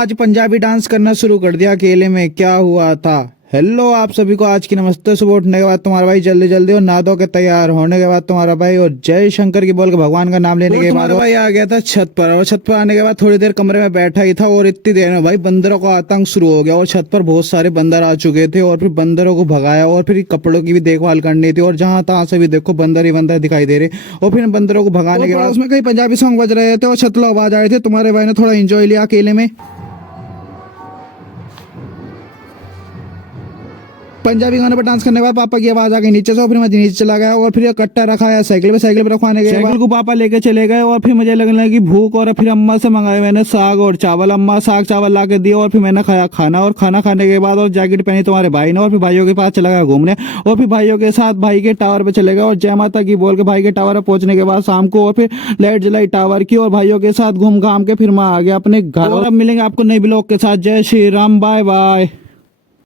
आज पंजाबी डांस करना शुरू कर दिया अकेले में, क्या हुआ था। हेलो आप सभी को, आज की नमस्ते। सुबह उठने के बाद तुम्हारा भाई जल्दी जल्दी और नहा धो के तैयार होने के बाद तुम्हारा भाई और जय शंकर की बोल के भगवान का नाम लेने के बाद भाई आ गया था छत पर। और छत पर आने के बाद थोड़ी देर कमरे में बैठा ही था और इतनी देर में भाई बंदरों का आतंक शुरू हो गया और छत पर बहुत सारे बंदर आ चुके थे और फिर बंदरों को भगाया और फिर कपड़ों की भी देखभाल करनी थी और जहां तहां से भी देखो बंदर ही बंदर दिखाई दे रहे। और फिर बंदरों को भगाने के बाद उसमें कई पंजाबी सॉन्ग बज रहे थे और छत लोग आवाज आ रहे थे। तुम्हारे भाई ने थोड़ा एंजॉय लिया अकेले में। पंजाबी गाने पर डांस करने के बाद पापा की आवाज आ गई नीचे से और फिर मैं नीचे चला गया और फिर कट्टा रखा है साइकिल पे रखवाने के साइकिल को पापा लेके चले गए और फिर मुझे लगने लगी भूख और फिर अम्मा से मंगाया मैंने साग और चावल। अम्मा साग चावल ला के दिया और फिर मैंने खाया खाना और खाना खाने के बाद और जैकेट पहनी तुम्हारे भाई ने और फिर भाइयों के पास चला गया घूमने और फिर भाइयों के साथ भाई के टावर पे चले गए और जय माता की बोल के भाई के टावर पे पहुंचने के बाद शाम को और फिर लाइट जलाई टावर की और भाइयों के साथ घूम घाम के फिर मैं आ गया अपने घर। और अब मिलेंगे आपको नई ब्लॉग के साथ। जय श्री राम, बाय बाय।